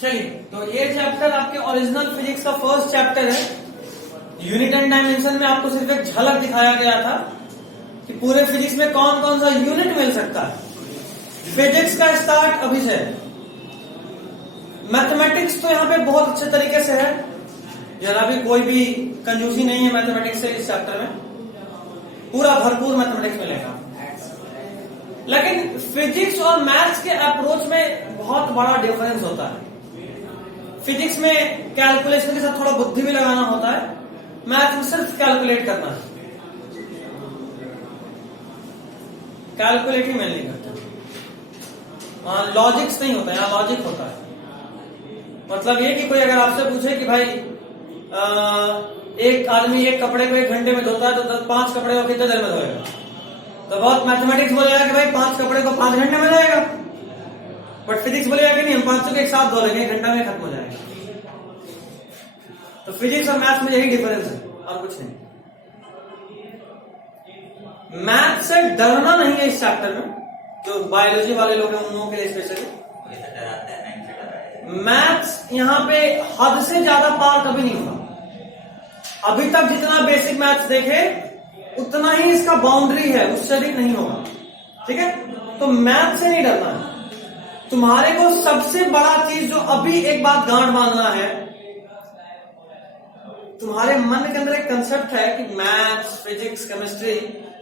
चलिए, तो ये चैप्टर आपके ओरिजिनल फिजिक्स का फर्स्ट चैप्टर है। यूनिट एंड डायमेंशन में आपको सिर्फ एक झलक दिखाया गया था कि पूरे फिजिक्स में कौन कौन सा यूनिट मिल सकता है। फिजिक्स का स्टार्ट अभी से है। मैथमेटिक्स तो यहाँ पे बहुत अच्छे तरीके से है, जरा भी कोई भी कंजूसी नहीं है मैथमेटिक्स से। इस चैप्टर में पूरा भरपूर मैथमेटिक्स मिलेगा, लेकिन फिजिक्स और मैथ्स के अप्रोच में बहुत बड़ा डिफरेंस होता है। फिजिक्स में कैलकुलेशन के साथ थोड़ा बुद्धि भी लगाना होता है, मैथ में सिर्फ कैलकुलेट करना है, कैलकुलेट ही मैं नहीं करता। वहां लॉजिक्स नहीं होता, यहाँ लॉजिक होता है। मतलब ये कि कोई अगर आपसे पूछे कि भाई एक आदमी एक कपड़े को 1 घंटे में धोता है तो 5 कपड़े को कितने देर में धोएगा, तो बहुत मैथमेटिक्स बोलेगा कि भाई 5 कपड़े को 5 घंटे में धोएगा। बट फिजिक्स बोलेगा कि नहीं, हम 500 के एक साथ धो लेंगे, 1 घंटा में खत्म हो जाएगा। तो फिजिक्स और मैथ्स में यही डिफरेंस है और कुछ नहीं। मैथ से डरना नहीं है इस चैप्टर में, जो बायोलॉजी वाले लोग हैं उन लोगों के लिए स्पेशली। मैथ्स यहाँ पे हद से ज्यादा पार कभी नहीं होगा। अभी तक जितना बेसिक मैथ्स देखे उतना ही इसका बाउंड्री है, उससे अधिक नहीं होगा। ठीक है, तो मैथ से नहीं डरना है। तुम्हारे को सबसे बड़ा चीज जो अभी एक बात गांठ बांधना है, तुम्हारे मन के अंदर एक कंसेप्ट है कि मैथ्स, फिजिक्स, केमिस्ट्री,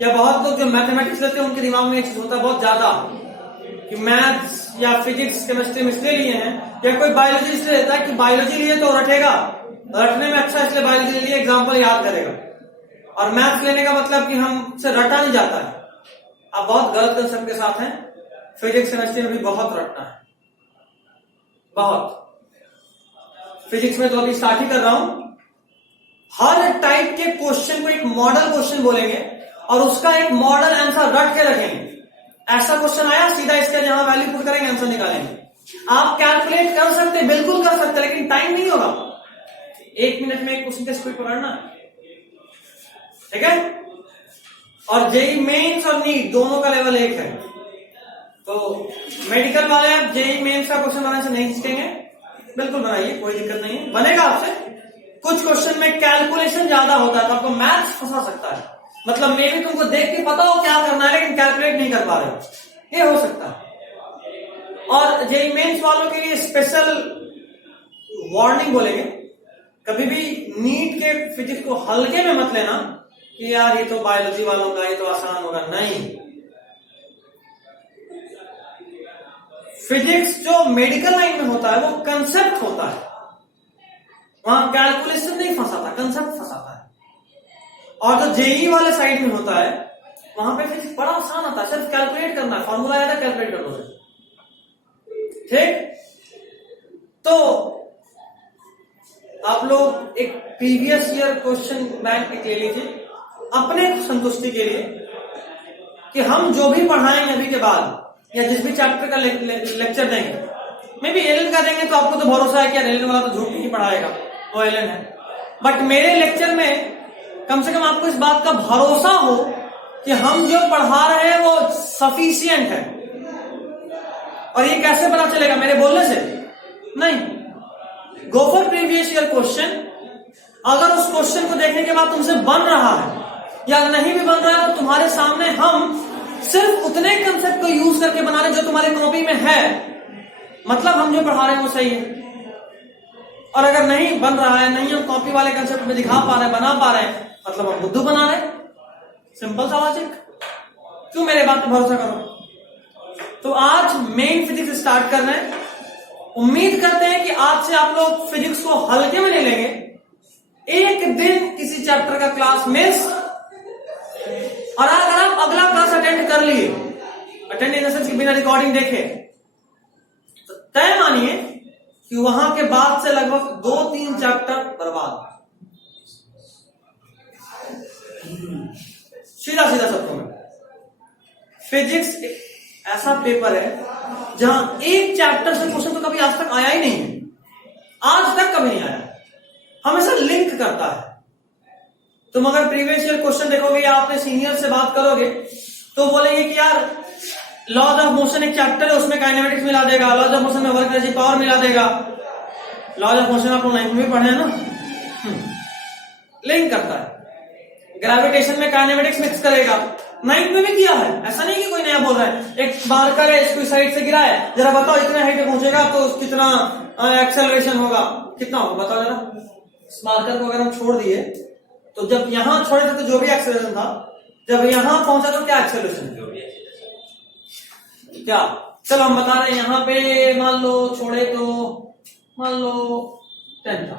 या बहुत लोग जो मैथमेटिक्स लेते हैं उनके दिमाग में एक चीज होता है बहुत ज्यादा कि मैथ्स या फिजिक्स केमिस्ट्री में इसलिए लिए हैं, या कोई बायोलॉजी इसलिए लेता है कि बायोलॉजी लिए तो रटेगा, रटने में अच्छा इसलिए बायोलॉजी लिए एग्जाम्पल याद करेगा। और मैथ्स लेने का मतलब कि हमसे रटा नहीं जाता है। आप बहुत गलत कंसेप्ट के साथ हैं। फिजिक्स केमिस्ट्री में भी बहुत रटना है, बहुत। फिजिक्स में तो अभी स्टार्ट ही कर रहा हूं। हर टाइप के क्वेश्चन को एक मॉडल क्वेश्चन बोलेंगे और उसका एक मॉडल आंसर रट के रखेंगे। ऐसा क्वेश्चन आया, सीधा इसका जहां वैल्यू पुट करेंगे, आंसर निकालेंगे। आप कैलकुलेट कर सकते, बिल्कुल कर सकते, लेकिन टाइम नहीं होगा। 1 मिनट में एक क्वेश्चन का स्पीड पकड़ना, ठीक है। और जेई मेंस और नीट दोनों का लेवल 1 है। तो मेडिकल वाले आप जेई मेंस का क्वेश्चन बनाने से नहीं सीखेंगे, बिल्कुल बनाइए, कोई दिक्कत नहीं है, बनेगा आपसे। कुछ क्वेश्चन में कैलकुलेशन ज्यादा होता है तो आपको मैथ्स फंसा सकता है। मतलब मे भी तुमको देख के पता हो क्या करना है लेकिन कैलकुलेट नहीं कर पा रहे हो, ये हो सकता है। और जेई मेंस वालों के लिए स्पेशल वार्निंग बोलेंगे, कभी भी नीट के फिजिक्स को हल्के में मत लेना कि यार ये तो बायोलॉजी वालों का, ये तो आसान होगा। नहीं, फिजिक्स जो मेडिकल लाइन में होता है वो कंसेप्ट होता है, वहां कैलकुलेशन नहीं फंसाता, कंसेप्ट फंसाता है। और जो जेई वाले साइड में होता है वहां पे फिजिक्स बड़ा आसान आता है, सिर्फ कैलकुलेट करना है, फॉर्मूला आया था कैलकुलेट कर दो। ठीक, तो आप लोग एक प्रीवियस ईयर क्वेश्चन बैंक ले लीजिए अपने संतुष्टि के लिए कि हम जो भी पढ़ाएंगे अभी के बाद या जिस भी चैप्टर का लेक्चर देंगे, मे भी एलन का देंगे तो आपको तो भरोसा है कि एलन वाला तो झूठ नहीं पढ़ाएगा, वो एलन है। बट मेरे लेक्चर में कम से कम आपको इस बात का भरोसा हो कि हम जो पढ़ा रहे हैं वो सफिशिएंट है। और ये कैसे पता चलेगा, मेरे बोलने से नहीं। Go for previous year question. अगर उस क्वेश्चन को देखने के बाद तुमसे बन रहा है या नहीं भी बन रहा है तो तुम्हारे सामने हम सिर्फ उतने कंसेप्ट को यूज करके बना रहे जो तुम्हारे कॉपी में है, मतलब हम जो पढ़ा रहे हैं वो सही है। और अगर नहीं बन रहा है, नहीं हम कॉपी वाले कंसेप्ट में दिखा पा रहे हैं, बना पा रहे हैं, मतलब हम बुद्धू बना रहे हैं। सिंपल सा लॉजिक। क्यों मेरे बात पे भरोसा करो। तो आज मेन फिजिक्स स्टार्ट कर रहे हैं। उम्मीद करते हैं कि आज से आप लोग फिजिक्स को हल्के में नहीं लेंगे। एक दिन किसी चैप्टर का क्लास मिस, और अगर आप अगला क्लास अटेंड कर लिए, अटेंड इन द सेंस कि बिना रिकॉर्डिंग देखे, तो तय मानिए कि वहां के बाद से लगभग 2-3 चैप्टर बर्बाद। सीधा सीधा शब्दों में, फिजिक्स ऐसा पेपर है जहां एक चैप्टर से क्वेश्चन तो कभी आज तक आया ही नहीं है, आज तक कभी नहीं आया, हमेशा लिंक करता है। तुम अगर प्रीवियस ईयर क्वेश्चन देखोगे या अपने सीनियर से बात करोगे तो बोलेंगे कि यार लॉज ऑफ मोशन एक चैप्टर है, उसमें काइनेमेटिक्स मिला देगा, लॉज ऑफ मोशन में वर्क एनर्जी पावर मिला देगा। लॉज ऑफ मोशन आप लोग 9th में पढ़े हैं ना, लिंक करता है। ग्रेविटेशन में काइनेमेटिक्स मिक्स करेगा, 9th में भी किया है, ऐसा नहीं कि कोई नया बोल रहा है। एक मार्कर है, इसको साइड से गिरा है, जरा बताओ इतने हाइट पे पहुंचेगा तो कितना एक्सेलरेशन होगा, कितना होगा बताओ जरा। इस मार्कर को अगर हम छोड़ दिए तो जब यहां छोड़े थे तो जो भी एक्सेलरेशन था, जब यहां पहुंचा तो क्या एक्सेलरेशन क्या, चलो हम बता रहे हैं। यहां पे मान लो छोड़े तो मान लो 10 था,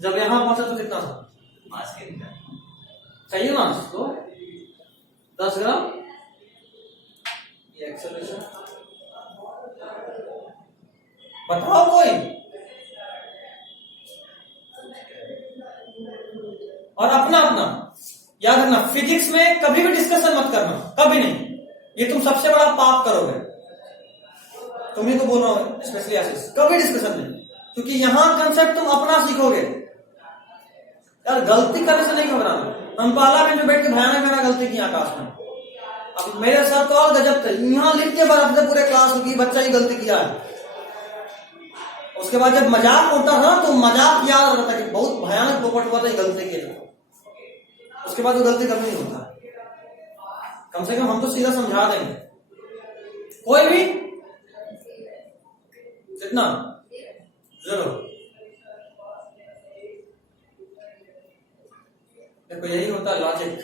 जब यहां पहुंचा तो कितना था, मास कितना चाहिए मास तो 10 ग्राम, ये एक्सेलरेशन बताओ कोई। और अपना अपना याद रखना, फिजिक्स में कभी भी डिस्कशन मत करना, कभी नहीं, ये तुम सबसे बड़ा पाप करोगे। तुम्हें तो बोल रहा हूं स्पेशली आशीष, कभी डिस्कशन नहीं, क्योंकि यहां कंसेप्ट तुम अपना सीखोगे यार। गलती करने से नहीं घबराना। हम पाला में जो बैठ के भयानक मैंने गलती की आकाश में, अब मेरे साथ तो और गजब थे, यहां लिख के बर्फ से पूरे क्लास की बच्चा ही गलती किया है। उसके बाद जब मजाक होता था तो मजाक याद रहता कि बहुत भयानक पोपट हुआ था, गलती के लिए। उसके बाद वो गलती कभी नहीं होता। कम से कम हम तो सीधा समझा देंगे, कोई भी कितना जरूर। देखो यही होता है लॉजिक।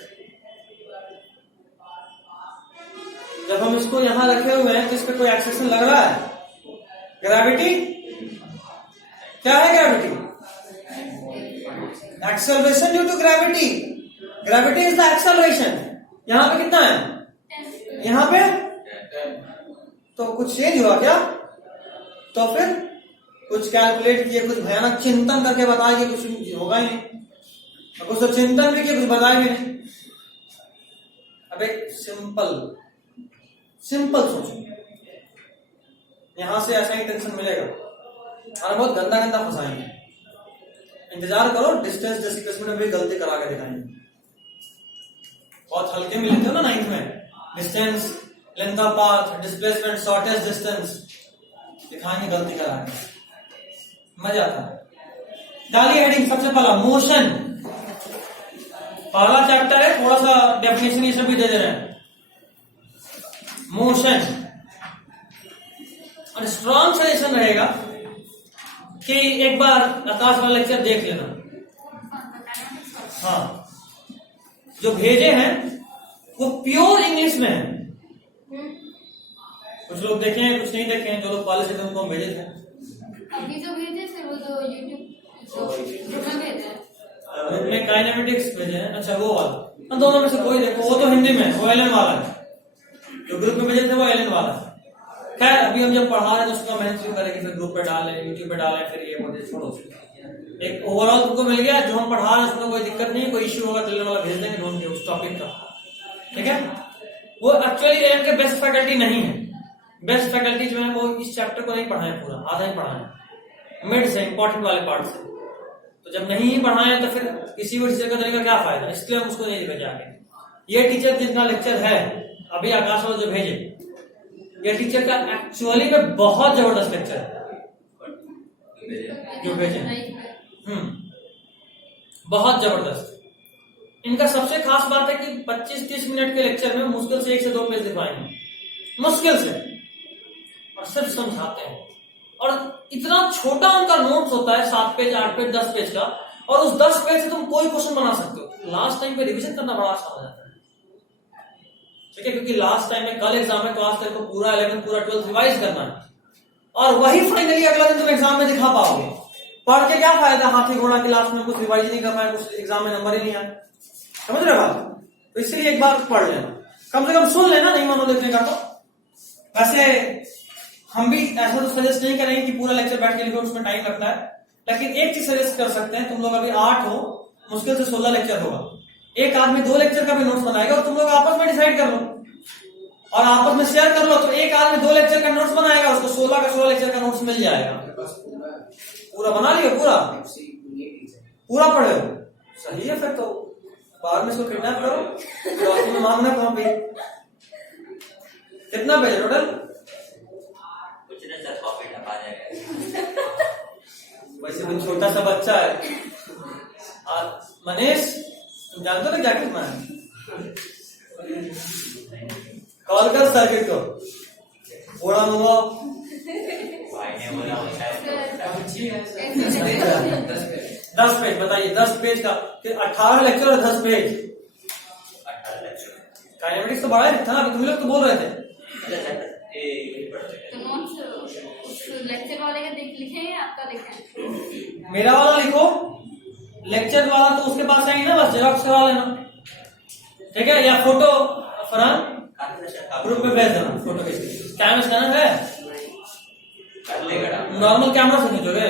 जब हम इसको यहां रखे हुए हैं तो इस पे कोई एक्सेशन लग रहा है, ग्रेविटी क्या है, gravity acceleration due to gravity. Gravity is the acceleration. यहां पे कितना है, यहां पे तो कुछ चेंज हुआ क्या, तो फिर कुछ कैलकुलेट किए, कुछ भयानक चिंतन करके बताया कि कुछ होगा ही नहीं, कुछ तो चिंतन भी किए, कुछ बताया भी नहीं। अब एक सिंपल सोचो, यहां से ऐसा ही टेंशन मिलेगा और बहुत गंदा गंदा फंसाएंगे। इंतजार करो, डिस्टेंस डिस्प्लेसमेंट में भी गलती करा के दिखाएंगे। बहुत हल्के में लेते हो ना 9th में, distance, length of path, displacement, shortest distance, दिखाएंगे गलती करा के, मजा आता है। डालिए हेडिंग सबसे पहला मोशन, पहला चैप्टर है, थोड़ा सा डेफिनेशन ये सब भी दे दे रहे हैं। मोशन, और स्ट्रॉन्ग सजेशन रहेगा कि एक बार आकाश वाला लेक्चर देख लेना। हाँ, जो भेजे हैं वो प्योर इंग्लिश में है। कुछ लोग देखे हैं, कुछ नहीं देखे हैं। जो लोग कॉलेज से थे उनको हम भेजे थे। अभी जो भेजे थे वो जो यूट्यूब भेजे में काइनेमेटिक्स भेजे हैं। अच्छा वो वाला, दोनों में से कोई देखो, वो तो हिंदी में, वो एलन वाला है। जो ग्रुप में भेजे थे वो एलन वाला है। खैर अभी हम जब पढ़ा रहे हैं तो उसका मेहनत शुरू करेंगे, फिर ग्रुप पे डालें, यूट्यूब पे डालें, फिर ये बोलते छोड़ो। एक ओवरऑल तुमको मिल गया, जो हम पढ़ा रहे हैं उसमें कोई दिक्कत नहीं, कोई इश्यू होगा तो वाला भेज देंगे ढूंढ के उस टॉपिक का, ठीक है। वो एक्चुअली एलन के बेस्ट फैकल्टी नहीं है। बेस्ट फैकल्टी जो है वो इस चैप्टर को नहीं पढ़ाए, पूरा आधा ही पढ़ाए, मिड से इंपॉर्टेंट वाले पार्ट से। तो जब नहीं ही पढ़ाए तो फिर किसी भी टीचर का देने का क्या फायदा, इसलिए हम उसको नहीं भेजा आगे। ये टीचर जितना लेक्चर है अभी आकाश वाला जो भेजे, ये टीचर का एक्चुअली में बहुत जबरदस्त लेक्चर है जो भेजे। बहुत जबरदस्त। इनका सबसे खास बात है कि 25-30 मिनट के लेक्चर में मुश्किल से 1 से 2 पेज दिखाएंगे, मुश्किल से, और सिर्फ समझाते हैं। और इतना छोटा उनका नोट्स होता है, 7 पेज, 8 पेज, 10 पेज का, और उस 10 पेज से तुम कोई क्वेश्चन बना सकते हो। लास्ट टाइम पे रिवीजन करना बड़ा आसान हो जाता है, ठीक है, क्योंकि लास्ट टाइम में कल एग्जाम है तो आज तक को पूरा 11 पूरा 12 रिवाइज करना है, और वही फाइनली अगला दिन तुम एग्जाम में दिखा पाओगे। पढ़ के क्या फायदा, हाथी घोड़ा के लास्ट में कुछ रिवाइज नहीं कर पाए, कुछ एग्जाम में नंबर ही नहीं आए, समझ रहे बात। तो इसलिए एक बार पढ़ लेना, कम से कम सुन लेना, नहीं मानो लिखने का तो। वैसे हम भी ऐसा तो सजेस्ट नहीं करेंगे कि पूरा लेक्चर बैठ के लिखो, उसमें टाइम लगता है। लेकिन एक चीज सजेस्ट कर सकते हैं, तुम लोग अभी 8 हो, मुश्किल से 16 लेक्चर होगा, एक आदमी 2 लेक्चर का भी नोट्स बनाएगा और तुम लोग आपस में डिसाइड कर लो और आपस में शेयर कर लो। तो एक आदमी 2 लेक्चर का नोट्स बनाएगा, उसको 16 का 16 लेक्चर का नोट्स मिल जाएगा। पूरा बना लियो, पूरा पढ़े हो, सही है फिर तो। बाहर में इसको किडनैप करो, फिर में मांगना कहाँ पे। कितना पेज टोटल? कुछ नहीं सर, कॉपी ढपा जाएगा। वैसे भी छोटा सा बच्चा है। मनीष, तुम जानते हो ना क्या करना है? कॉल कर सर्किट को, बोला हुआ भाई ने बोला होता है 10 पेज। बताइए 10 पेज का 18 लेक्चर और 10 पेज। 18 लेक्चर। काइनेमेटिक्स तो बड़ा ही था, अभी तुम लोग तो बोल रहे थे। तो नोट्स उस लेक्चर वाले का लिखे हैं, आपका लिखें? मेरा वाला लिखो, लेक्चर वाला तो उसके पास आएंगे ना, बस जेरॉक्स करवा लेना, ठीक है? या फोटो फरहान ग्रुप में भेज देना, फोटो खींच के। कैमरा स्कैनर है? कर लेगा, नॉर्मल कैमरा से खींचोगे?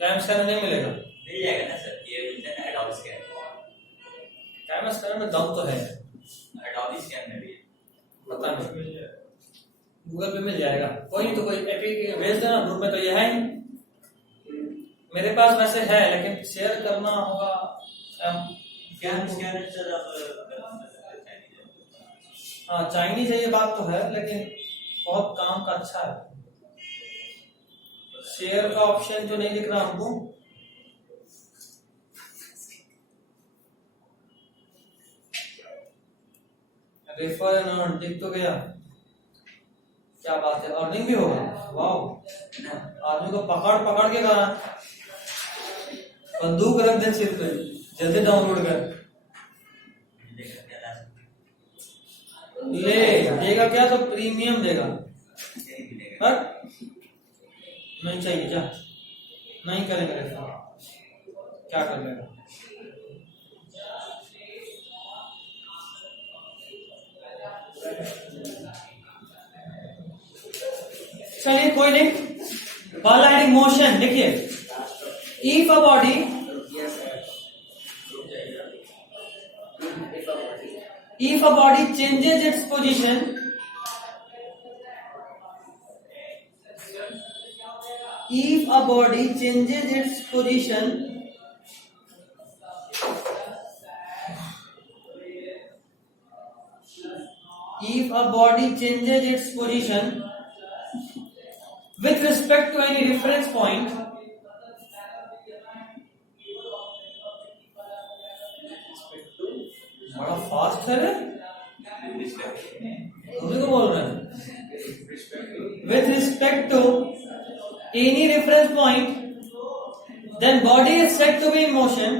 कैमरा स्कैनर नहीं मिलेगा। मिल जाएगा ना सर, ये मिलता है एडोब स्कैन। कैमरा स्कैनर में दम तो है, एडोब स्कैन में भी पता नहीं, गूगल पे मिल जाएगा। कोई नहीं तो कोई एपी भेज देना ग्रुप में, तो ये है ही मेरे पास वैसे है, लेकिन शेयर करना होगा। कैम स्कैनर सर आप हाँ चाइनीज है, ये बात तो है, लेकिन बहुत काम का अच्छा है। शेयर का ऑप्शन जो नहीं दिख रहा हमको, रेफर एंड अर्न दिख तो गया। क्या बात है, अर्निंग भी होगा। वाह, आदमी को पकड़ पकड़ के करा, बंदूक रख दे सिर पे, जल्दी डाउनलोड कर ले। देगा क्या? तो प्रीमियम देगा। नहीं चाहिए, जा नहीं करेंगे रेफर, क्या कर लेगा? चलिए कोई नहीं। बॉल एडिंग मोशन देखिए, if a body changes its position with respect to any reference point, बड़ा फास्ट है रे, मुझे को बोल रहे हैं। With respect to any reference point, then body is said to be in motion.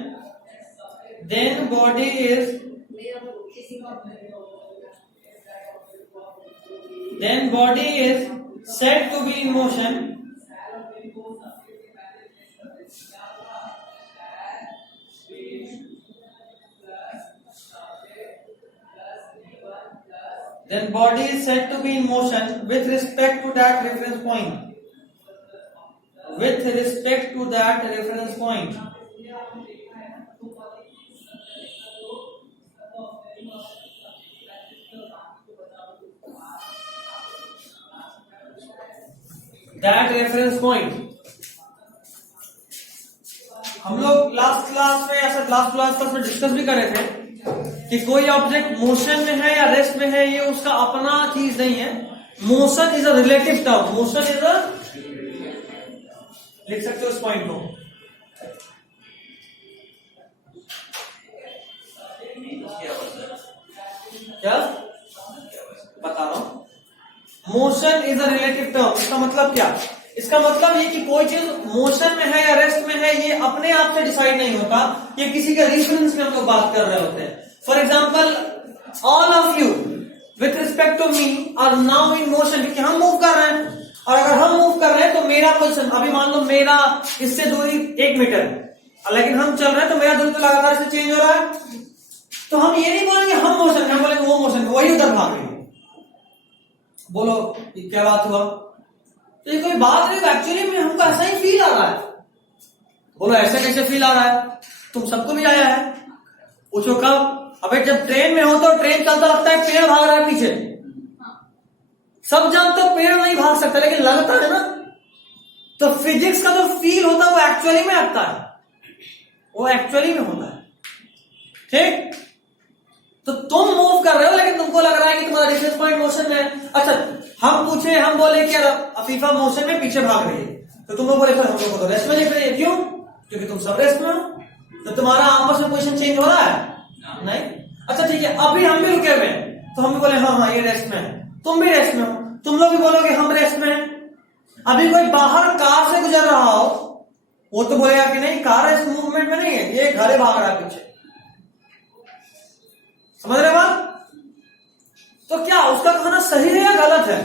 Then body is said to be in motion. Then body is said to be in motion with respect to that reference point. With respect to that reference point. That reference point. हम लोग last class में discuss भी कर रहे थे कि कोई object motion में है या रेस्ट में है, ये उसका अपना चीज नहीं है। Motion is a relative term. Motion is a, लिख सकते हो इस पॉइंट को, क्या बता रहा हूं। Motion is a relative term. इसका मतलब क्या? इसका मतलब ये कि कोई चीज मोशन में है या रेस्ट में है, ये अपने आप से डिसाइड नहीं होता, ये किसी के रेफरेंस में हम लोग बात कर रहे होते हैं। For example, all of you with respect to me are now in motion, क्योंकि हम मूव कर रहे हैं। और अगर हम मूव कर रहे हैं तो मेरा पोजिशन, अभी मान लो मेरा इससे दूरी 1 मीटर, लेकिन हम चल रहे हैं तो मेरा दूरी तो लगातार से चेंज हो रहा है। तो हम ये नहीं बोलेंगे हम मोशन, हम बोलेंगे वो मोशन, वही उधर भाग रही है। बोलो ये क्या बात हुआ? तो ये कोई बात नहीं, एक्चुअली में हमको ऐसा ही फील आ रहा है। बोलो ऐसे कैसे फील आ रहा है? तुम सबको भी आया है, पूछो कब? अबे जब ट्रेन में हो तो ट्रेन चलता लगता है पेड़ भाग रहा है पीछे, सब जानते हो पेड़ नहीं भाग सकता, लेकिन लगता है ना। तो फिजिक्स का जो फील होता है वो एक्चुअली में आता है, वो एक्चुअली में होता है। ठीक, तो तुम मूव कर रहे हो लेकिन तुमको लग रहा है कि तुम्हारा रेफरेंस पॉइंट मोशन में है। अच्छा, हम बोले कि अफीफा मोशन में पीछे भाग रही है, तो तुम लोग बोले हम लोग को तो रेस्ट में देख रहे हैं। क्यों? क्योंकि तुम सब रेस्ट में हो, तो तुम्हारा आपस में पोजीशन चेंज हो रहा है नहीं। अच्छा ठीक है, अभी हम भी रुके हुए हैं, तो हम भी बोले हाँ ये रेस्ट में है, तुम भी रेस्ट में हो, तुम लोग भी बोलोगे हम रेस्ट में हैं। अभी कोई बाहर कार से गुजर रहा हो, वो तो बोलेगा कि नहीं कार इस मूवमेंट में नहीं है, ये घरे भाग रहा है पीछे। समझ रहे बात? तो क्या उसका कहना सही है या गलत है?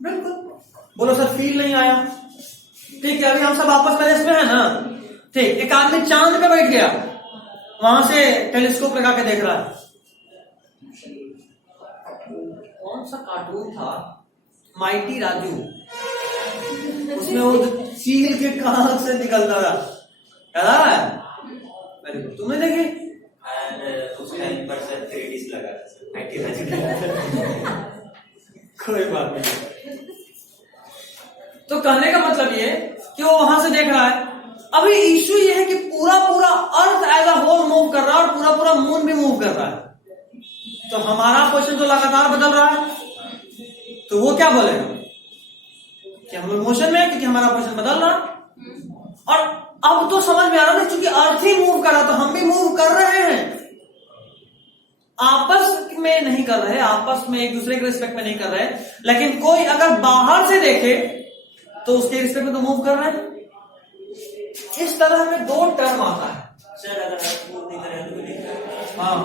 बिल्कुल। बोलो सर फील नहीं आया। ठीक है, अभी हम सब आपस में रेस्ट में है ना। ठीक, एक आदमी चांद पे बैठ गया, वहां से टेलीस्कोप लगा के देख रहा है। कौन सा कार्टून था, माइटी राजू, उसमें वो चील के कान से निकलता था, याद आ रहा है? वेरी गुड, तुमने देखी? कोई बात नहीं। तो कहने का मतलब ये कि वो वहां से देख रहा है। अभी इश्यू ये है कि पूरा पूरा earth as a whole move कर रहा है और पूरा पूरा मून भी मूव कर रहा है, तो हमारा पोजीशन तो लगातार बदल रहा है, तो वो क्या बोलेगा कि हम लोग मोशन में है क्योंकि हमारा पोजीशन बदल रहा है। और अब तो समझ में आ रहा है, क्योंकि अर्थ ही मूव कर रहा है तो हम भी मूव कर रहे हैं, आपस में नहीं कर रहे, आपस में एक दूसरे के रिस्पेक्ट में नहीं कर रहे। लेकिन कोई अगर बाहर से देखे तो उसके रिस्पेक्ट में तो मूव कर रहे हैं। इस तरह में दो टर्म आता है सर, अगर आप मूव नहीं करें तो नहीं करें। हाँ,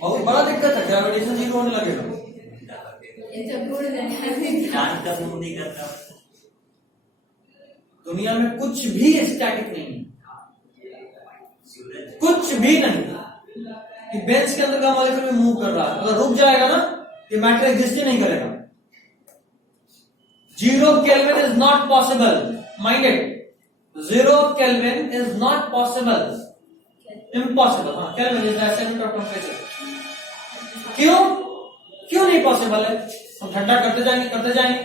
बहुत बड़ा दिक्कत है, ग्रेविटेशन जीरो होने लगेगा। चांद का मूव नहीं करता। दुनिया में कुछ भी स्टैटिक नहीं है, कुछ भी नहीं कि बेंच के अंदर का मॉलिक्यूल में मूव कर रहा है, अगर रुक जाएगा ना ये मैटर एग्जिस्ट ही नहीं करेगा। 0 Kelvin is not possible, mind it. 0 Kelvin is not possible, impossible. हाँ, Kelvin is the ascent of temperature. क्यों नहीं पॉसिबल है? हम ठंडा करते जाएंगे।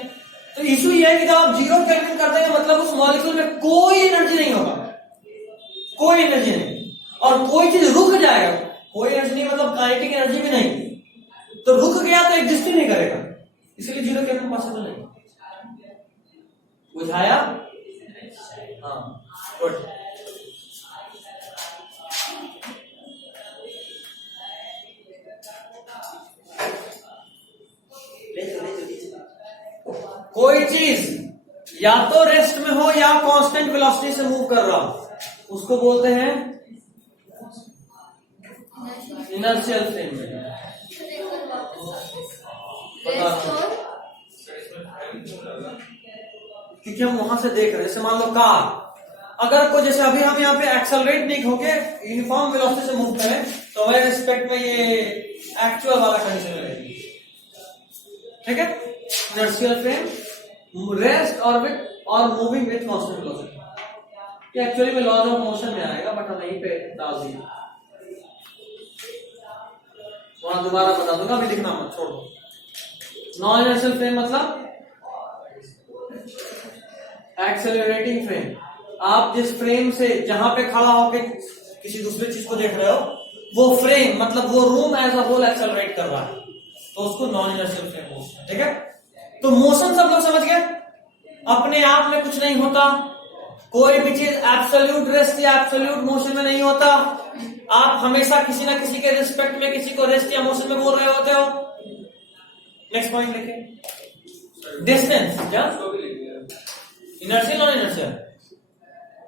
तो इशू ये है कि जब आप 0 केल्विन करते हैं मतलब उस मॉलिक्यूल में कोई एनर्जी नहीं होगा, कोई एनर्जी नहीं, और कोई चीज रुक जाएगा, कोई एनर्जी नहीं मतलब काइनेटिक एनर्जी भी नहीं, तो रुक गया तो एग्जिस्ट ही नहीं करेगा, इसलिए 0 केल्विन पॉसिबल नहीं। बुझाया? हाँ, गुड। कोई चीज या तो रेस्ट में हो या कांस्टेंट वेलोसिटी से मूव कर रहा हो, उसको बोलते हैं इनर्शियल फ्रेम में। क्योंकि हम वहां से देख रहे हैं, जैसे मान लो कार, अगर कोई जैसे अभी हम यहाँ पे एक्सेलरेट नहीं होके यूनिफॉर्म वेलोसिटी से मूव करें तो हमारे रिस्पेक्ट में ये एक्चुअल वाला कंडीशन रहेगी। ठीक है, इनर्शियल फ्रेम, रेस्ट ऑर्बिट और मूविंग विथ कांस्टेंट वेलोसिटी। ये एक्चुअली में लॉज ऑफ मोशन में आएगा, बट हम यहीं पे डाल दिए, वहां दोबारा बता दूंगा, अभी लिखना मत, छोड़ दो। नॉन इनर्शियल फ्रेम मतलब एक्सेलरेटिंग फ्रेम। आप जिस फ्रेम से जहां पे खड़ा होकर किसी दूसरे चीज को देख रहे हो, वो फ्रेम मतलब वो room as a whole accelerate कर रहा है, तो उसको नॉन इनर्शियल फ्रेम बोलते हैं। ठीक है, तो मोशन सब लोग समझ गए, अपने आप में कुछ नहीं होता, कोई भी चीज एब्सोल्यूट रेस्ट या एब्सोल्यूट मोशन में नहीं होता। आप हमेशा किसी ना किसी के रिस्पेक्ट में किसी को रेस्ट या मोशन में बोल रहे होते हो। नेक्स्ट पॉइंट लिखिए, डिस्टेंस। क्या inertial non inertial?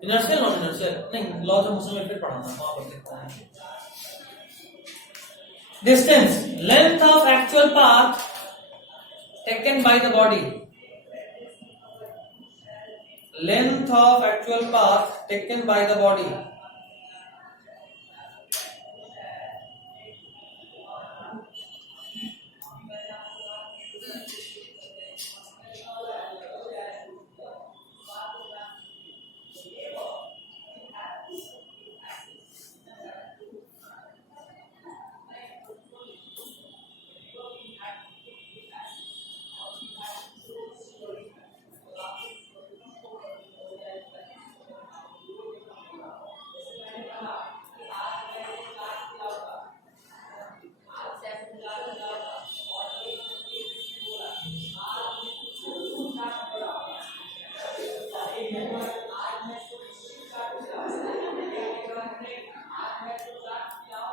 Inertial non inertial नहीं, लॉज ऑफ मोशन में फिर पढ़ाना, वहां पर लिखता है। Distance, length of actual path taken by the body, length of actual path taken by the body.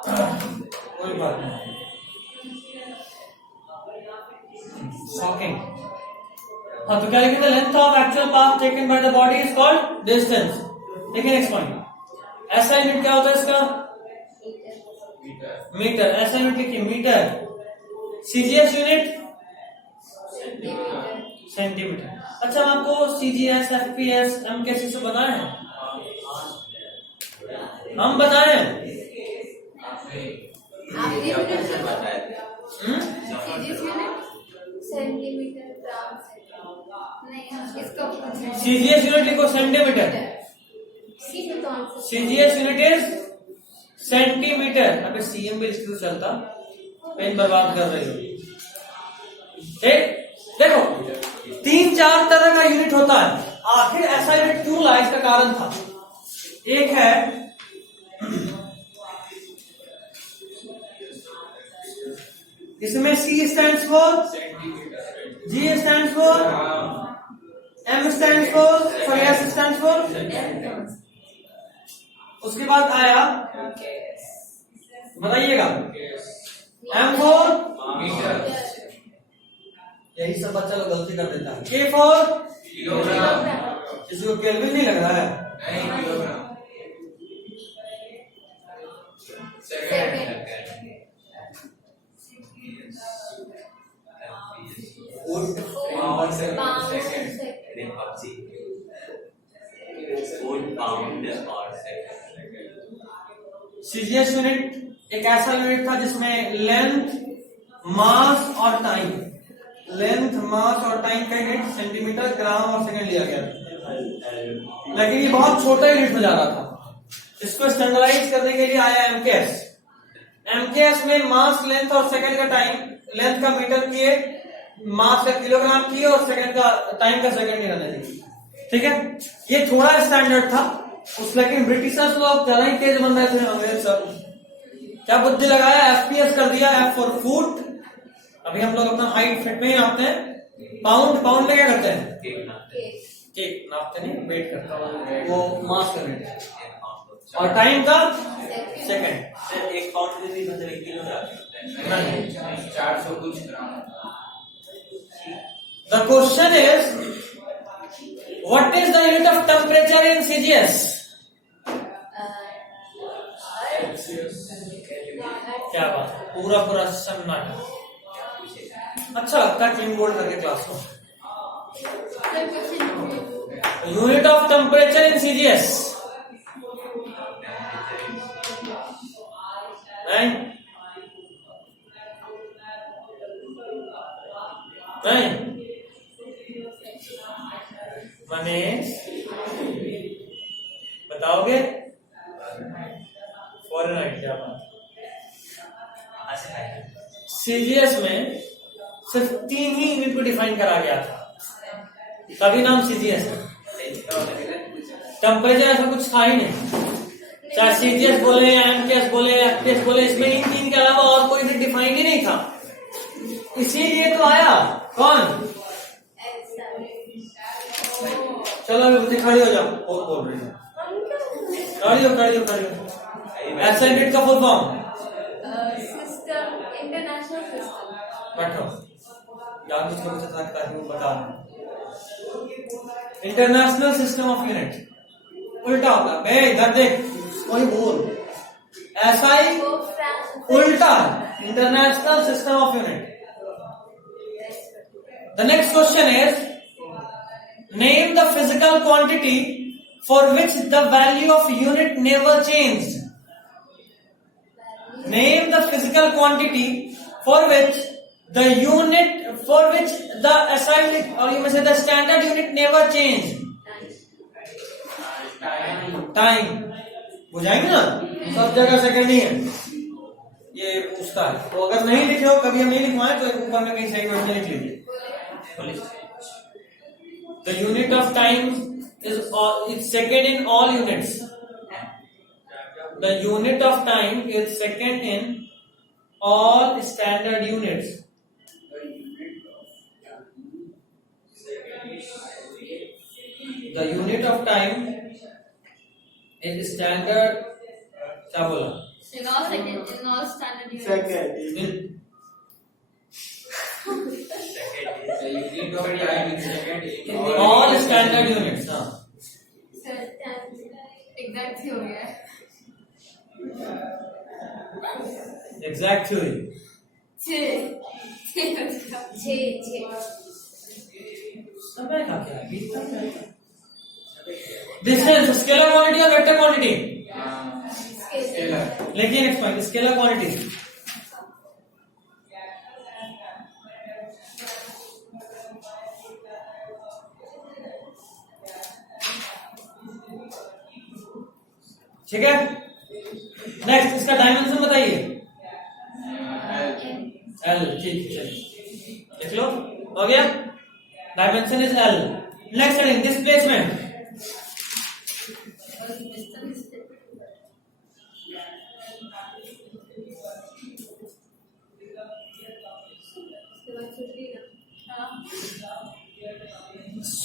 कोई बात नहीं, शॉकिंग। हाँ, तो क्या लिखेंगे? Length of actual path taken by the body is called distance. देखिए नेक्स्ट पॉइंट, ऐसा unit क्या होता है इसका? मीटर। ऐसा यूनिट लिखिए मीटर। CGS unit centimetre. अच्छा, आपको सीजीएस, एफपीएस, एमकेएस से बनाए हैं? हम बताए हैं? सेंटीमीटर, ग्राम, नहीं इसका सीजीएस यूनिट लिखो centimetre. CGS unit is centimetre. अबे सीएम भी लिख तो चलता, पेन बर्बाद कर रही हो। ठीक, देखो 3-4 तरह का यूनिट होता है। आखिर ऐसा यूनिट क्यों लाया, इसका कारण था। एक है इसमें C stands for, G stands for, M stands for, S stands for. उसके बाद आया, बताइएगा, M फॉर, यही सब बच्चा लोग गलती कर देता है। K फॉर किलोग्राम, किसी को केल्विन नहीं लग रहा है? नहीं, किलोग्राम। सीजीएस यूनिट एक ऐसा यूनिट था जिसमें लेंथ, मास और टाइम, लेंथ, मास और टाइम का यूनिट सेंटीमीटर, ग्राम और सेकंड लिया गया था। लेकिन ये बहुत छोटा यूनिट हो जा रहा था। इसको स्टैंडर्डाइज करने के लिए आया एमकेएस। एमकेएस में मास, लेंथ और सेकंड का टाइम, लेंथ का मीटर किए, मास का किलोग्राम किए और सेकंड का टाइम का सेकंड ही रहने दिए। ठीक है, ये थोड़ा स्टैंडर्ड था उस, लेकिन ब्रिटिशर्स लोग ज्यादा ही तेज बन रहे थे। अंग्रेज सब क्या बुद्धि लगाया, एफपीएस कर दिया, एफ फॉर फुट। अभी हम लोग अपना हाइट फीट में ही नापते हैं। पाउंड, पाउंड में क्या करते हैं? केक नापते नहीं, वेट करता है वो, मास का वेट। और टाइम का सेकंड। एक पाउंड में भी मतलब 1 किलोग्राम नहीं, 400 कुछ ग्राम। The question is, what is the unit of temperature in CGS? क्या बात है, पूरा सन्नाटा। अच्छा लगता है क्लीन बोर्ड करके क्लास में। Unit of temperature in CGS, नहीं नहीं मनीष बताओगे? फॉरेन आई क्या बात। सीजीएस में सिर्फ 3 ही यूनिट को डिफाइन करा गया था, तभी नाम सीजीएस है। टेम्परेचर ऐसा कुछ था ही नहीं, चाहे सीजीएस बोले, एमकेएस बोले, एफपीएस बोले, इसमें इन 3 के अलावा और कोई यूनिट डिफाइन ही नहीं था। इसीलिए तो आया कौन? चलो अभी बच्चे खड़े हो जाओ, और बोल रही हो, खड़ी हो। ऐसा यूनिट का full form? System, international system. बैठो, याद उसको कुछ लगता है वो बता। इंटरनेशनल सिस्टम ऑफ यूनिट उल्टा होगा बे, इधर देख, कोई बोल ऐसा ही उल्टा। International system of unit. The next question is, name the physical quantity for which the value of unit never changed. Name the physical quantity for which the SI unit, or you may say the standard unit never changed. Time. बुझाएंगे ना, सब जगह second ही है ये पूछता है। तो अगर नहीं लिखे हो, कभी हम नहीं लिखवाएं तो ऊपर में कहीं सही वर्ड लिख लीजिए। The unit of time is second in all units. The unit of time is second in all standard units. The unit of time is standard, क्या बोला? In all second, in all standard units. Second. All standard units. हाँ. Exact ही हो गया है. Exact theory. समय का क्या है? बीच का क्या है? Distance, scalar quantity or vector quantity? लेकिन next point, scalar quantity. ठीक है? नेक्स्ट इसका डायमेंशन बताइए. L. ठीक है, लिख लो. हो गया? Dimension is L. Next heading displacement.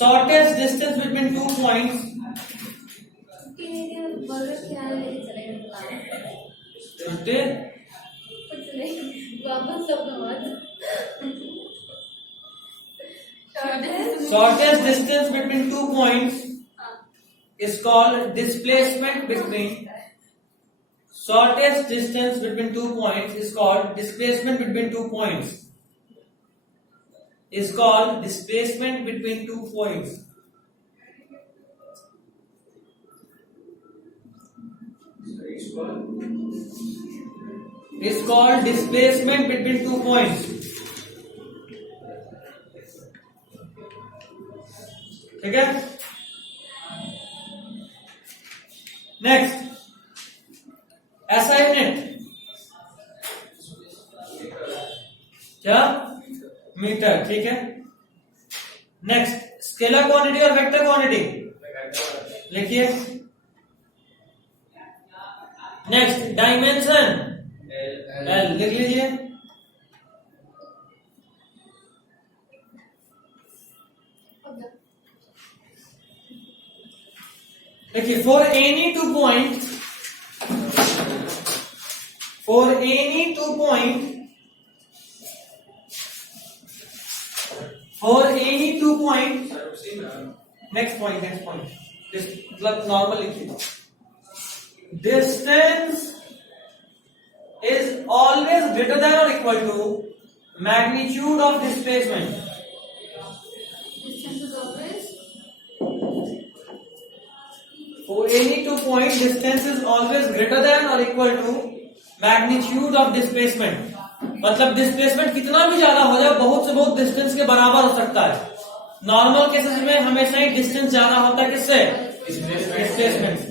Shortest distance between 2 points. छुट्टी. Shortest distance between 2 points is called displacement between. Shortest distance between 2 points is called displacement between 2 points. Is called displacement between 2 points. Is called displacement between 2 points. ठीक है? Next ऐसा unit क्या? Metre. ठीक है. Next scalar quantity और vector quantity लिखिए. Next dimension L लिख लीजिए. देखिए for any 2 point, for any 2 point, for any 2 point, next point, this मतलब नॉर्मल लिखिए. Distance is always greater than or equal to magnitude of displacement. Distance is always. For any 2 point, distance is always greater than or equal to magnitude of displacement. मतलब displacement कितना भी ज्यादा हो जाए, बहुत से बहुत डिस्टेंस के बराबर हो सकता है. नॉर्मल केसेस में हमेशा ही डिस्टेंस ज्यादा होता है. किससे? डिस्प्लेसमेंट से.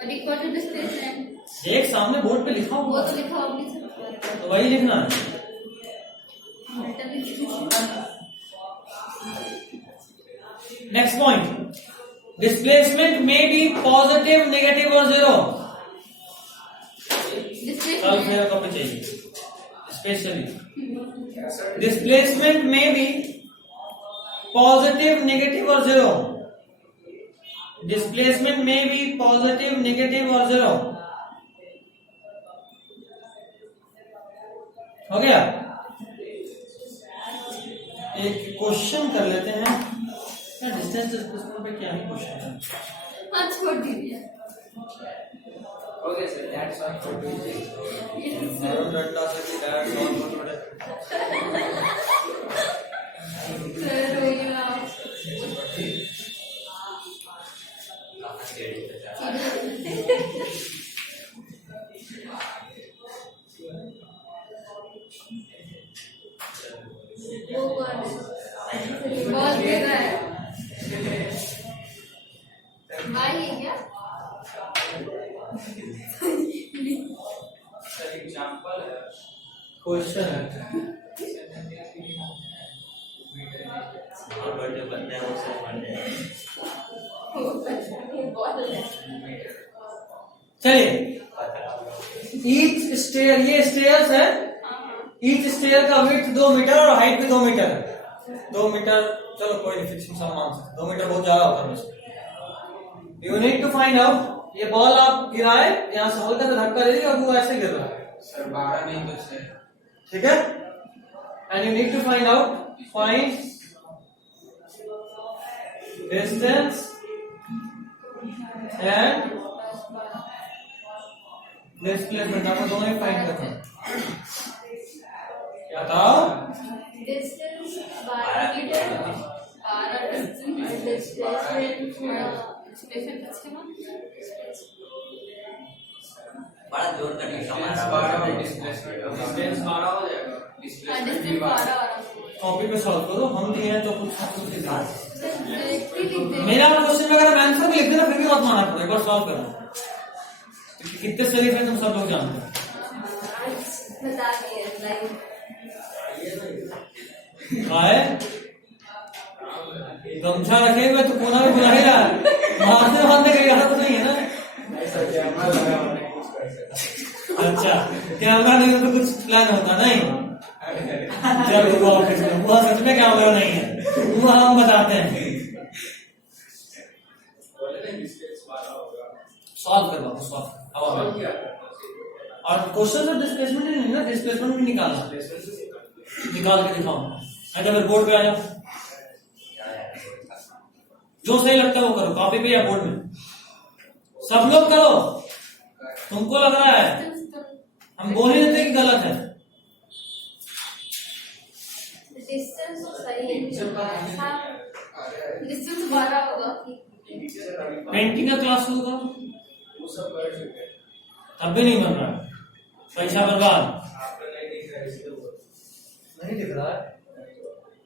और इक्वल टू डिस्प्लेसमेंट. एक सामने बोर्ड पे लिखा वो हुआ तो लिखा हो नहीं सकता. तो वही लिखना है. Next point. डिस्प्लेसमेंट में बी पॉजिटिव, नेगेटिव और जीरो. कल मेरा कॉपी चाहिए स्पेशली. डिस्प्लेसमेंट में बी पॉजिटिव, नेगेटिव और जीरो. डिस्प्लेसमेंट में बी पॉजिटिव, नेगेटिव और जीरो. हो गया? एक क्वेश्चन कर लेते हैं. क्या डिस्टेंस डिस्प्लेसमेंट पे क्या ही क्वेश्चन है? हाँ छोड़ दीजिए. Okay, sir. That's all for today. Sir रोइए आप. बॉल गिर रहा है. भाई है क्या? एग्जांपल है. क्वेश्चन है. और बर्थडे बनते हैं उससे बनते हैं. चलिए ईच स्टेयर, ये स्टेयर्स है. ईच स्टेयर का विड्थ 2 मीटर और हाइट भी 2 मीटर. 2 मीटर चलो कोई नहीं, फिक्सिंग सम मान सकते. 2 मीटर बहुत ज्यादा होता है. You need to find out ये बॉल आप गिराए, यहाँ से हल्का सा धक्का दे दिया और वो ऐसे गिर रहा है सर 12 नहीं तो 6। ठीक है। And you need to find distance and displacement, आपको दोनों ही फाइंड करना है। क्या बताओ? डिस्टेंस 12 मीटर, 12 डिस्प्लेसमेंट बड़ा जोर का नहीं डिस्टेंस हमारा 12 और डिस्प्लेसमेंट डिस्टेंस 12 हो जाएगा, डिस्प्लेसमेंट भी 12। कॉपी पे सॉल्व करो, हम दिए हैं तो कुछ लिख मेरा क्वेश्चन में अगर आंसर भी लिख देना फिर भी मत माना करो, एक बार सॉल्व करना, क्योंकि कितने शरीफ है तुम सब लोग जानते हो। बता दिए लाइव आए गमछा रखे हुए तो कोना में बुला ही रहा है, मारने मारने का इरादा तो नहीं है ना? अच्छा, कैमरा नहीं हो तो कुछ प्लान होता नहीं। चलो वहाँ सच में कैमरा नहीं है, वहाँ हम बताते हैं। सॉल्व करवा सॉल्व। और क्वेश्चन तो डिस्प्लेसमेंट ही नहीं ना, डिस्प्लेसमेंट भी निकालना, निकाल के दिखाओ। अच्छा फिर बोर्ड पे आ जाओ, जो सही लगता है वो करो, कॉपी पे या बोर्ड में, सब लोग करो। तुमको लग रहा है हम बोल ही देते कि गलत है। डिस्टेंस तो सही है, डिस्टेंस 12 होगा। पेंटिंग का क्लास होगा वो सब कर चुके हैं, तब भी नहीं बन रहा है, पैसा बर्बाद। आपने नहीं दिख रहा है इसलिए वो नहीं दिख रहा है।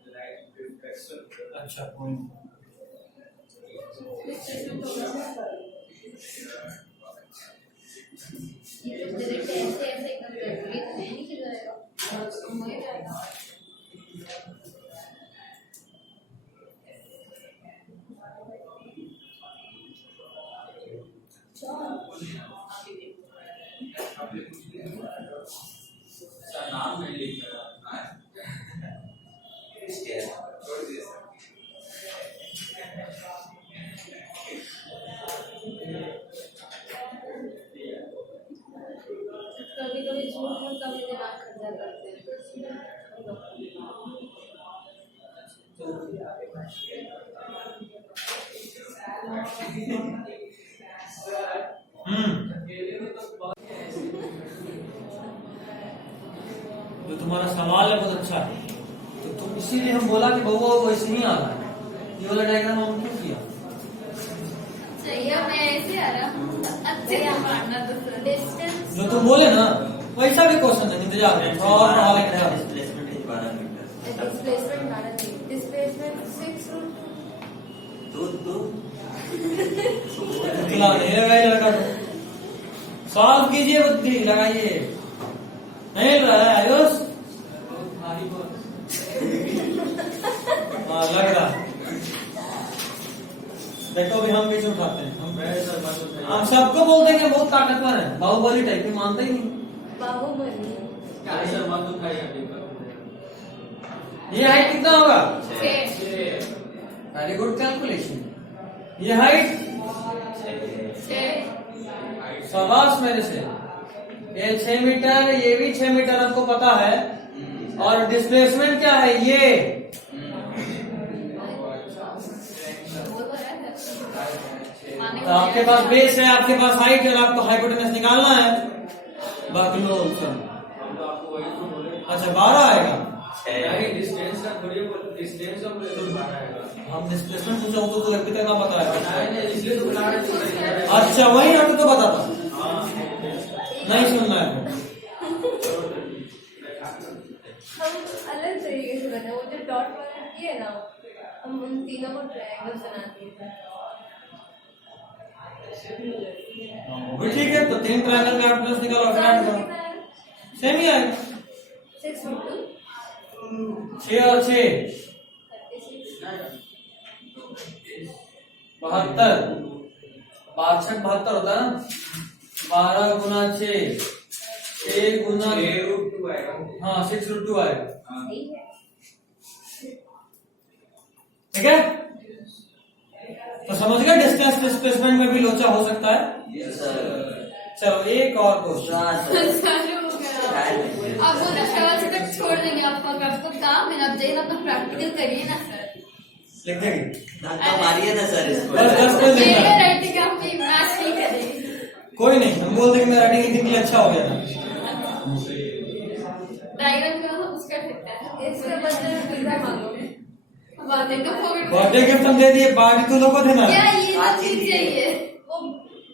Light reflection. अच्छा कोई नहीं। ये डायरेक्ट ऐसे ऐसे कर रहे हैं, नहीं किधर आएगा, मुझे जाएगा। नाम नहीं लिख रहा है, छोड़ दिए सर। कभी कभी झूठ में कभी दिमाग खर्चा करते हैं। जो तुम्हारा सवाल है बहुत अच्छा है, तो तुम इसीलिए हम बोला कि बउआ को ऐसे नहीं आ रहा है, ये वाला डायग्राम हम क्यों किया? चाहिए मैं ऐसे आ रहा हूँ अच्छे से मारना तो डिस्टेंस जो तुम बोले ना वैसा भी क्वेश्चन है, इंतजार करें और सवाल है इंतजार। Displacement is 12 metre. डिस्प्लेसमेंट 12 नहीं, डिस्प्लेसमेंट 6 तू खिला नहीं लगाइए, लगा दो, सॉल्व कीजिए, बुद्धि लगाइए। नहीं लग रहा है आयुष? हाँ लग रहा है। देखो अभी हम बीच उठाते हैं, हम सबको बोलते हैं कि बहुत ताकतवर है, बाहुबली टाइप में, मानते ही नहीं। बाहुबली ये हाइट कितना होगा? 6 वेरी गुड कैलकुलेशन। ये हाइट 6 शाबाश मेरे से। ये 6 मीटर, ये भी 6 मीटर हमको पता है। और डिस्प्लेसमेंट क्या है ये? तो आपके पास बेस है, आपके पास हाइट है, और आपको हाइपोटेनस निकालना है। बाकी लोग अच्छा 12 आएगा। डिस्टेंस का थोड़ी डिस्टेंस का हम डिस्प्लेसमेंट पूछा तो अभी तक ना बताया। इसलिए तो बुला रहे थे। अच्छा वही आपको तो बताता, नहीं सुनना है। हम अलग तरीके से बना, वो जो डॉट वाला किए ना, हम उन तीनों को ट्रायंगल बना दिए थे। वो भी ठीक है, तो 3 ट्रायंगल का प्लस निकालो, ऐड करो, सेम ही आएगा। 6 × 2 6 और 6 72, 62 72 होता है ना। 12 गुना 6, 6 गुना 6√2 आएगा। हाँ 6√2 आएगा। सही है। ठीक है, तो समझ गए डिस्टेंस डिस्प्लेसमेंट में भी लोचा हो सकता है। Yes, sir. चलो एक और क्वेश्चन। हाँ, sir. अब वो दशहरा से तक छोड़ देंगे आपको काम है, अब जाइए अपना प्रैक्टिकल करिए ना सर। लिख देंगे धक्का मारिए ना सर इसको। बस 10 पेज लिखना है। राइटिंग आपकी मैच नहीं करेगी। कोई नहीं, हम बोल देंगे मेरा राइटिंग इतनी अच्छा हो गया था। डायग्राम में हम उसका सकते हैं, इसके बदले में पिज्जा मांगोगे। बातें तो कोविड बर्थडे गिफ्ट हम दे दिए, पार्टी तो लोगों को देना क्या है। ये आज चीज ही चाहिए? वो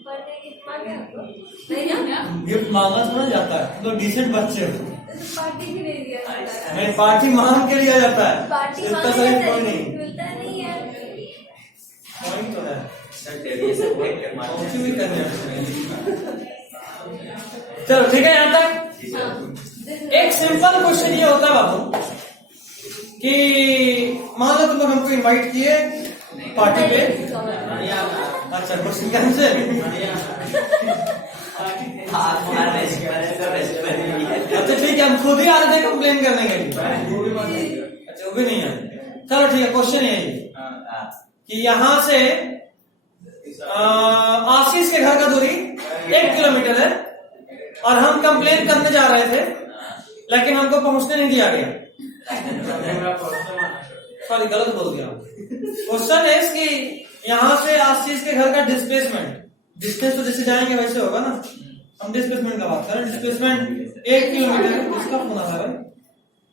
बर्थडे गिफ्ट मांगे आपको? नहीं ना? गिफ्ट मांगा थोड़ा जाता है, तो डिसेंट बच्चे हो। पार्टी भी नहीं दिया जाता है। नहीं, पार्टी मांग के लिया जाता है, पार्टी इसका मांगे सही जाता कोई है, नहीं। मिलता नहीं है। पॉइंट तो है, सर चलिए सर देख कर मारते पहुंची हैं। भी करने हैं। चलो ठीक है, यहाँ तक एक सिंपल क्वेश्चन ये होता है बाबू कि मान लो तुम लोग हमको इनवाइट किए पार्टी पे। अच्छा, क्वेश्चन कैंसिल। आप हमारे रेस्टोरेंट में है। अच्छा ठीक है, हम खुद ही आ रहे थे कंप्लेन करने के लिए। अच्छा वो भी नहीं है। चलो ठीक है, क्वेश्चन ये है हाँ, कि यहाँ से आशीष के घर का दूरी 1 किलोमीटर है और हम कंप्लेन करने जा रहे थे, लेकिन हमको पहुंचने नहीं दिया गया। सॉरी, गलत बोल गया। क्वेश्चन है कि यहाँ से आशीष के घर का डिस्प्लेसमेंट, डिस्टेंस तो जैसे जाएंगे वैसे होगा ना, हम डिस्प्लेसमेंट का बात करें। डिस्प्लेसमेंट 1 किलोमीटर है। किसका फोन आ रहा है?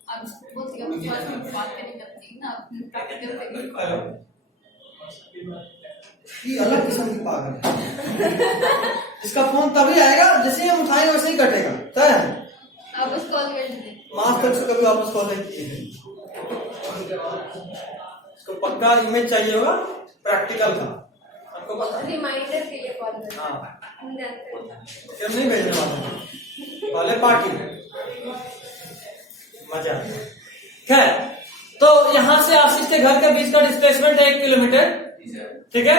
अब बोलती हूँ, बात करनी पड़ती ना, प्रैक्टिकल करिए। हेलो, ये अलग किस्म की पागल है। इसका फोन तभी आएगा जैसे हम उठाएंगे वैसे ही कटेगा, तय है। आप बस कॉल कर लीजिए। मार्च तक से कभी वापस कॉल नहीं किए। इसको पक्का इमेज चाहिए होगा प्रैक्टिकल का, आपको पता है। रिमाइंडर के लिए कॉल करें। हाँ, हम जानते हैं। हम नहीं भेजने वाले, पहले पार्टी मजा। खैर, तो यहाँ से आशीष के घर के बीच का डिस्प्लेसमेंट है 1 किलोमीटर, ठीक है।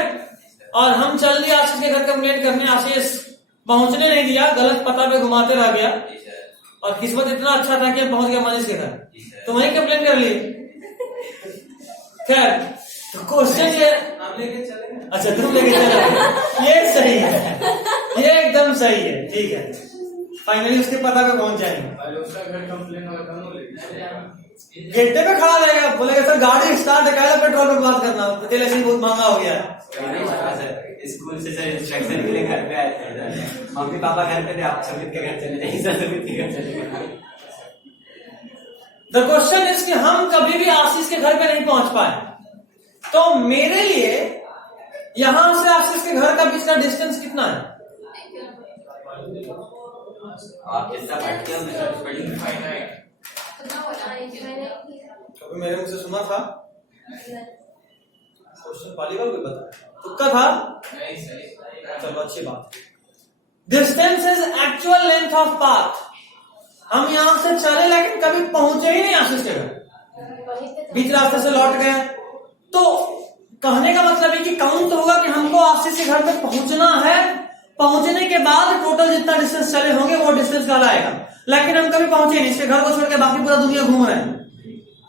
और हम चल दिए आशीष के घर कंप्लेंट करने, आशीष पहुंचने नहीं दिया, गलत पता पे घुमाते रह गया। और किस्मत इतना अच्छा था कि हम पहुंच गए मनीष के घर, तो वहीं कंप्लेंट कर लिए। खैर, तो क्वेश्चन ये, अच्छा तुम लेके चले, ये सही है, ये एकदम सही है, ठीक है। फाइनली उसके पता पे पहुंच जाएंगे। उसका घर कंप्लेन होगा, गेटे पे खड़ा रहेगा, बोलेगा सर गाड़ी स्टार्ट है, पेट्रोल पे बात करना, तेल ऐसे बहुत महंगा हो गया है। स्कूल से सर इंस्ट्रक्शन के लिए घर पे आए थे, मम्मी पापा घर पे थे, आप सुमित के घर चले जाइए, सर सुमित के घर चले गए। द क्वेश्चन इज कि हम कभी भी आशीष के घर पे नहीं पहुंच पाए, तो मेरे लिए यहां से आशीष के घर का बीच का डिस्टेंस कितना है? आप कितना पढ़ते हो? मैं पढ़ी कभी मेरे मुझसे सुना था क्वेश्चन, पहली बार कोई बता, तुक्का था? चलो अच्छी बात। Distance is actual length of path. हम यहां से चले लेकिन कभी पहुंचे ही नहीं आशीष के घर, बीच रास्ते से लौट गए। तो कहने का मतलब है कि काउंट होगा कि हमको आशीष के घर पे पहुंचना है, पहुंचने के बाद टोटल जितना डिस्टेंस चले होंगे वो डिस्टेंस कहलाएगा। लेकिन हम कभी पहुंचे नहीं, इसके घर को छोड़ के बाकी पूरा दुनिया घूम रहे हैं,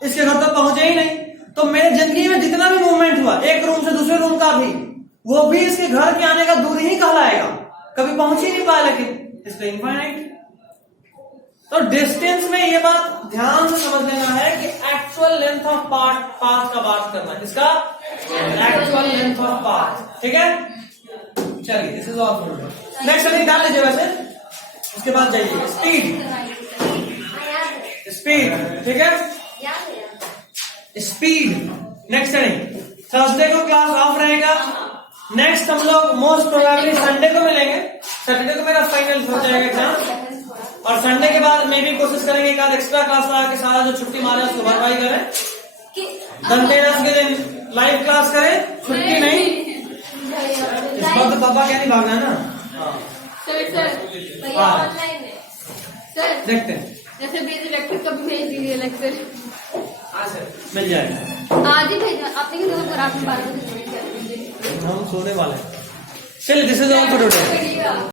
इसके घर तक पहुंचे ही नहीं। तो मेरे जिंदगी में जितना भी मूवमेंट हुआ एक रूम से दूसरे रूम का भी, वो भी इसके घर के आने का दूरी ही कहलाएगा, कभी पहुंच ही नहीं पाया, लेकिन इसलिए इनफाइनाइट। तो डिस्टेंस में ये बात ध्यान से समझ लेना है कि एक्चुअल लेंथ ऑफ पाथ का बात करना है, इसका एक्चुअल लेंथ ऑफ पाथ, ठीक है। चलिए, this is all. Next heading डाल लीजिए वैसे, उसके बाद जाइए स्पीड, ठीक है, स्पीड। नेक्स्ट हेडिंग, थर्सडे को क्लास ऑफ रहेगा। नेक्स्ट हम लोग मोस्ट प्रोबेबली संडे को मिलेंगे, सैटरडे को मेरा फाइनल हो जाएगा एग्जाम, और संडे के बाद मैं भी कोशिश करेंगे एक आध एक्स्ट्रा क्लास लगा के सारा जो छुट्टी मारे उसको भरपाई करें। धनतेरस के दिन लाइव क्लास करें, छुट्टी नहीं। इस बार तो पापा क्या नहीं भागना है ना। सर ऑनलाइन है सर, देखते हैं, जैसे भेज लेक्चर कभी भेज दीजिए लेक्चर। हाँ सर, मिल जाएगा, आज ही भेजना, आपने किसी पर आप 12 बजे हम सोने वाले हैं। चलिए, this is all for today.